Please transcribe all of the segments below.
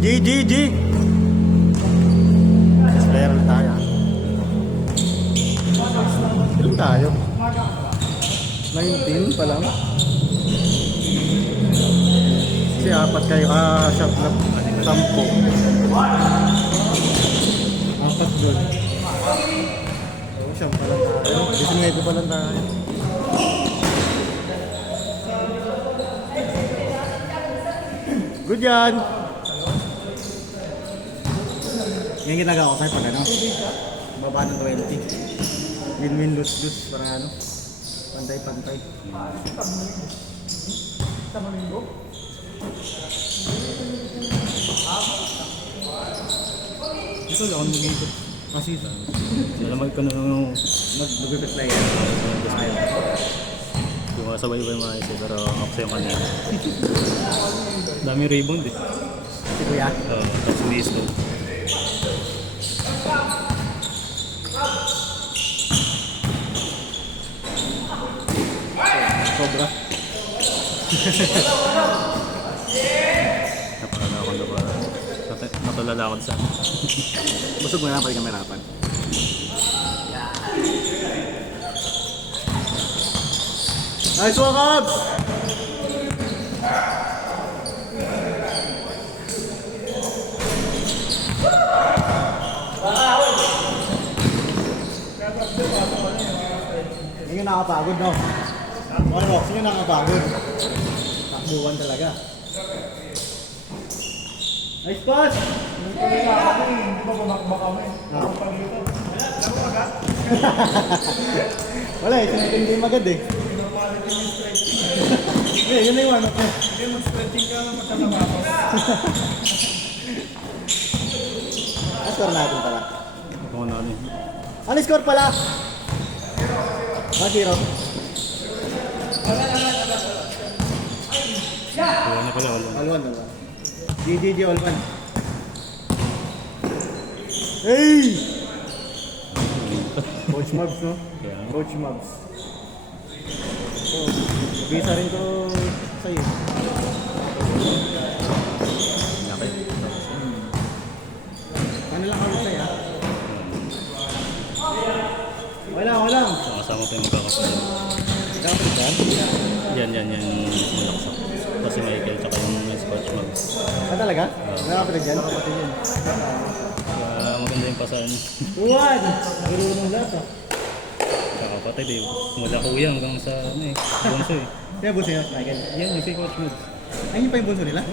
G. Player na tayo. Ilan tayo? 19 pa lang. Kasi apat kayo. Shot na 10. Apat doon. Siyam pa lang tayo. 19 pa lang tayo. Good yan. Yan ginagawa ko tayo pag ano. Baba ng 20. Win-win, lose-lose. Parang ano. Pantay-pantay. Ito lang ako nag-ikot. Kasi nalamag ka na nung nag-repeat na yan. Sumasabay ba yung mga isa pero ako sa'yo kanina. Dami rebound eh. Si Kuya? Oo, tapos miss ko. Sobra. Natulala ako sa busog mo na pala kamerapan. Nice one, Cubs! Hindi nga nakapagod, no? Mga Rox, hindi nga nakapagod. Takbuhan talaga. Nice pass! Hindi ba bumakbak kami? Nakapagluto. Wala eh, sinatindi magad eh. Normality yung stretching. Hindi, yun na yung warm-up niya. Hindi, mag-stretching ka lang magkatapos. Ano score natin pala? Ako na ano. Ano score pala? 1-0. Wala na pala, wala. All-1, all-1. GGG all-1. Hey! Coach Mabs, no? Yeah. Coach Mabs. Oh, bisa rin ko sa'yo. Laki. Ano lang kami sa'yo? Wala. Kasama ko yung magkakasunod. Dapat ba? Yan. Malaksak. Kasi Michael tsaka yung Scotch Mags. Talaga? Nakapatid dyan? Kapatid yun. Maganda yung pasan. Uwan! Marunong lahat ah. Kakapatid eh. Mula kuya hanggang sa ano eh. Bunso eh. Kaya bunso yun, Michael? Yan yung si Coach Mags. Ay, yun pa yung bunso nila?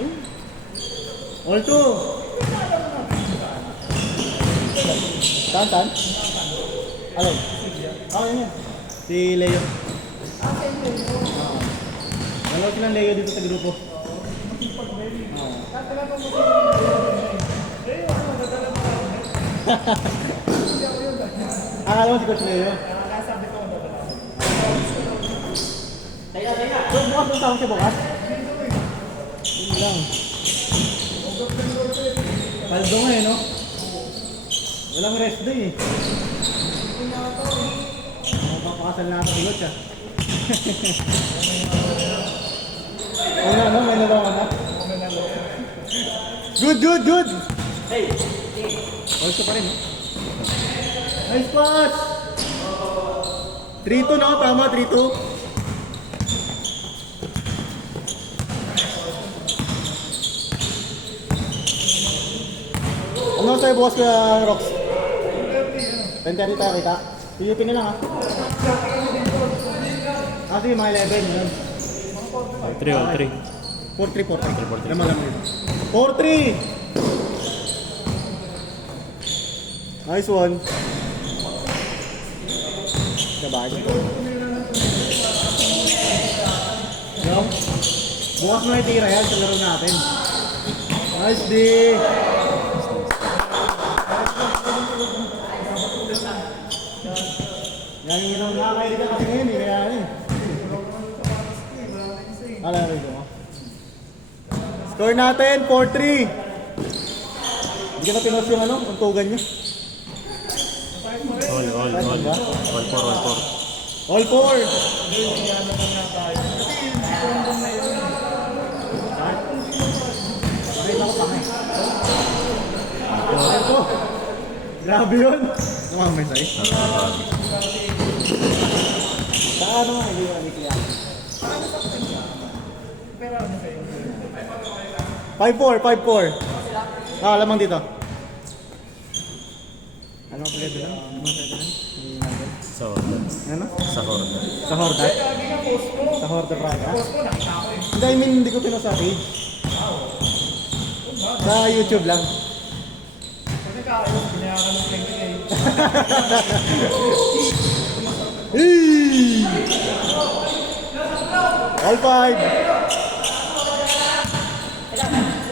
All two! Saan? Hello? Yun. Si Leo. Dalawa silang Leo dito sa grupo. Akala mo si Coach Leo? So, bukas mo tawag siya bukas? Yun lang. Paldo nga eh, no? Walang rest day eh. Mapapakasal na ako silot siya. May nalawa na. Good! Hey! Also pa rin, no? Nice pass! 3-2 na, tama, 3-2. Ano sa'yo bukas ka, Rox? 10:30 tayo kita. PUP na lang ha. Sige, mga 11 yun. 3-3. 4-3. Lamang yun. 4-3! Nice one. Sabay. Yo. Bukas mo na itira yan sa laro natin. Nice D! Yan yung inang nakakaili ka kasi ngayon eh. Kaya ano eh. Alam rin ko. Score natin, 4-3. Hindi ka na pinos yung ano, untugan nyo. All 4. Bakit ako pangay? Grabe yun. Namamay sa'yo. Saan naman, hindi mo namin Pero ano sa'yo? 5-4, 5-4. Ah, lamang dito. Ano ang pwede lang? Ano ang pwede lang? Sa Horda. Ano? Sa Horda. Sa Horda? Sa Horda Braga? Hindi, I mean, hindi ko pinost sa page. Sa YouTube lang. Kasi kakayos, binayaran ng 20K. Hey! All 5!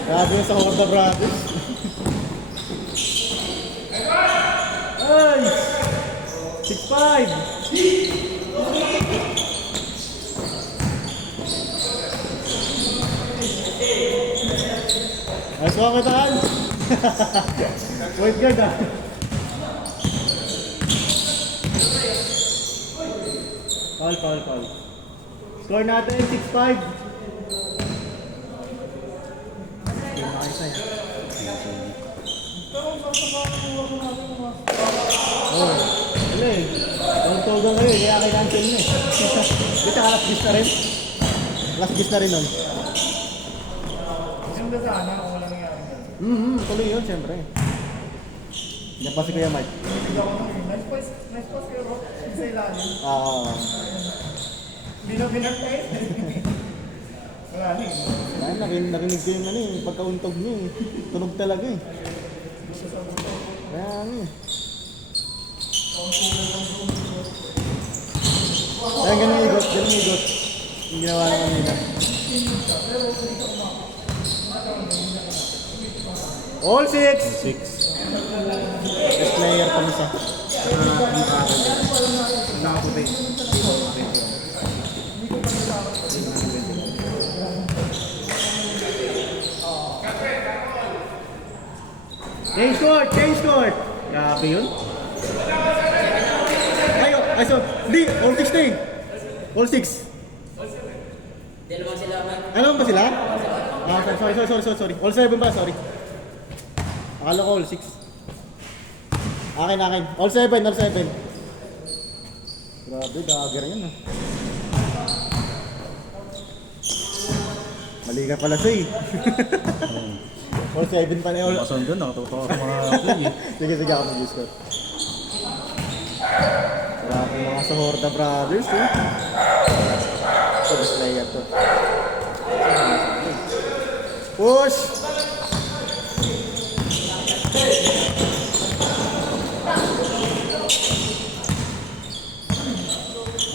Grabe yung sa Horda Brothers. Ay! 6-5! Ayos mo ako taan! Wait guard ah! Foul. Score natin, 6-5. Oh, wala eh. Tawag-tawagan kayo eh, kaya kailangan kill na eh. Di tsaka last gis na rin. Last gis na rin nun. Ganda sana kung wala nangyari. Tuloy yun, siyempre. Yan pa si Kuya Mike. Bigyan ko nung yun. Nice pass kayo, Rob. Sa ilalim. Hindi na pinag-try. Wala na eh. Dahil narinig ko yung ano eh, pagkauntog niyo eh. Tunog talaga eh. Kaya ano eh. Kaya ganun igot. Yung ginawa na kanina. All 6! 6. Best player pa isa. Nakaputi. Change court! Grabe yun. Ay, so, hindi, all 6 na eh. All 6. Dalawang sila man. Ano ba sila? Ah, sorry. All 7 ba? Sorry. Akala ko all 6. Akin. All 7. Grabe, dagger yan ah. Mali ka pala sa'yo eh. All 7 pa na yun. Kasan doon, nakatutok ako sa mga play eh. Sige, ako mag-discord. Wala akong mga sa Horda Brothers eh. Ito, best player to. Push!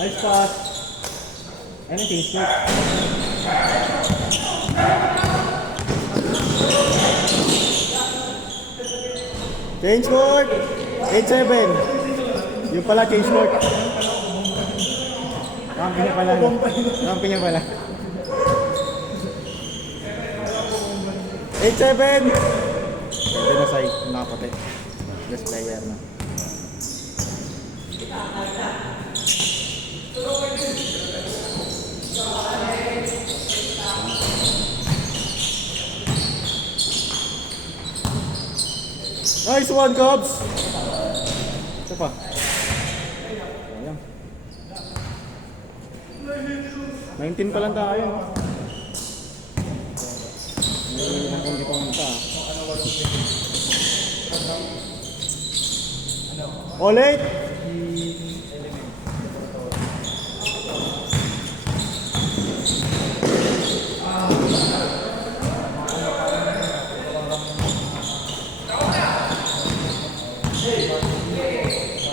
Nice pass. Anything, shoot. Change court. 8-7. Yung pala, change court. Kampi niya pala. 8-7. Pwede na sa'yo. Nakapate. Best player na. Nice one, Cubs! Ito pa. Ayan. 19 pa lang tayo. No? Hindi pa manta. Ulit!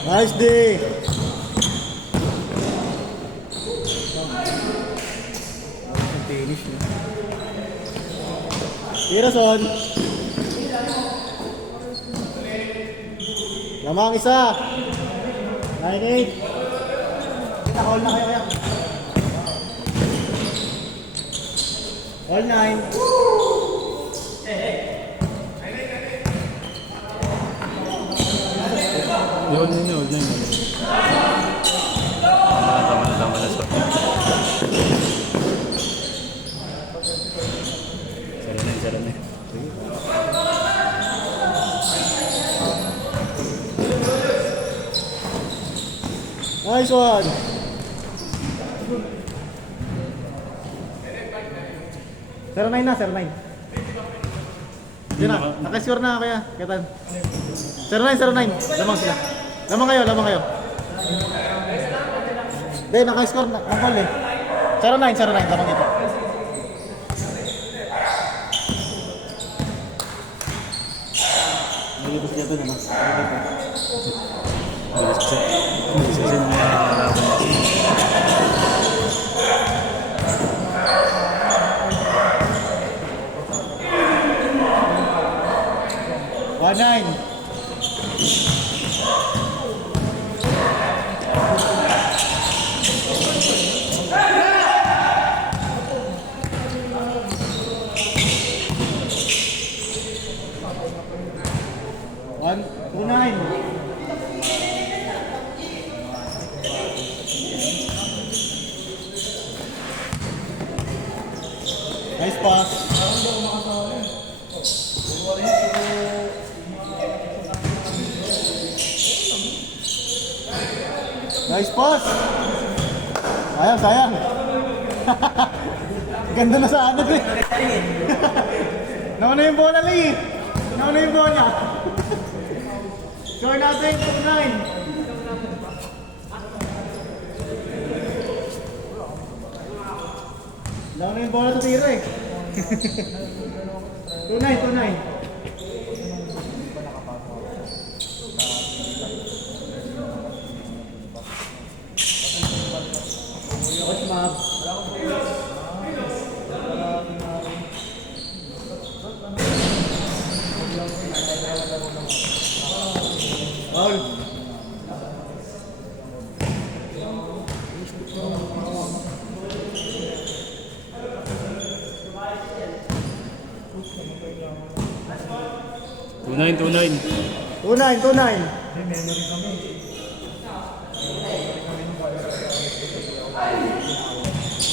Nice day! Finish na. Tirason! Lamang isa! 9-8! All na kayo kaya. All 9. Yun. Tama na sa Sara na. Nice one. Zero nine na, 0-9. Yun na, nakascore na kaya, Ketan. 0-9. Lamang sila. Lamang kayo. Hindi, nakascore na, ang call eh. 0-9, lamang ito. Nagigipos niya ito naman. Bilis kasi ng mga laban. 1-9. One, 2-9. Nice pass. Nice pass. Sayang. Ganda na sa ano eh. Nauna yung bola Lee. Nauna yung bola. Score natin 2-9. Nauna yung bola sa tiro eh. 2-9. Watch map. Foul. Two nine. 2-9.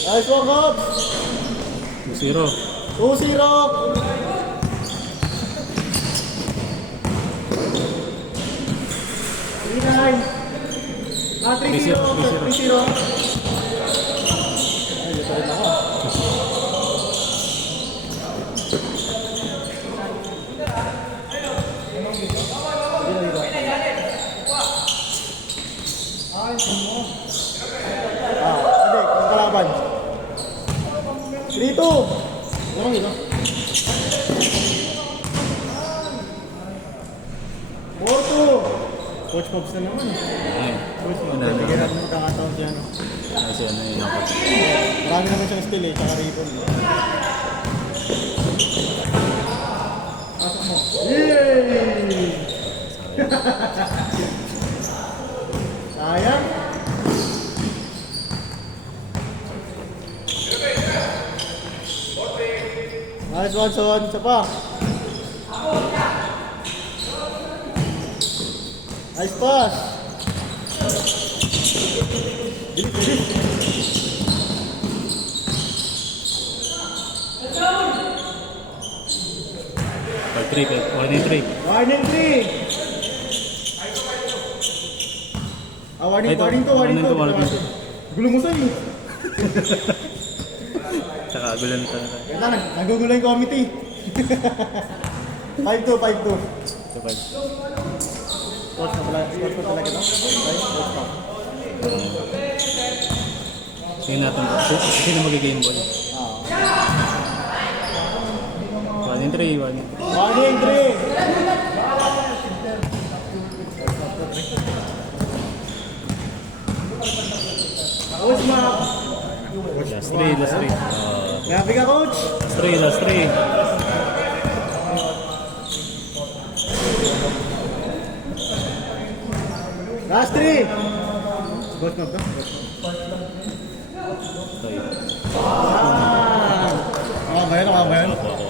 Nice one, Cops. 2-0. 2-0. Nine. 3-0. 3-0. Ay, dito rin ako. Hindi, ang kalaban. 3-2. Ano ito? 4-2. Coach Pops na naman. Coach Pops, bigyan natin magkakataon siya. Kasi ano yun ako. Marami naman siyang skill eh, tsaka ripon. Pasok mo. Yay! Sayang. Nice one, son. Isa pa. Nice pass. Bilis. 5-3. Warning 3. Warning 3. Warning 2. Gulo mo sa'yo. Tsaka gulo na talaga. Ganda na, nagugulo yung committee. 5-2. So 5. Sports na pala, sports pa talaga no? Sports pa. Sige natin. Sino magigame ball? Warning 3. Warning 3. Coach Mark. Last 3. Grabe ka, coach. Last 3. Last 3. Coach Mark ba? Okay. Bayan. Ako.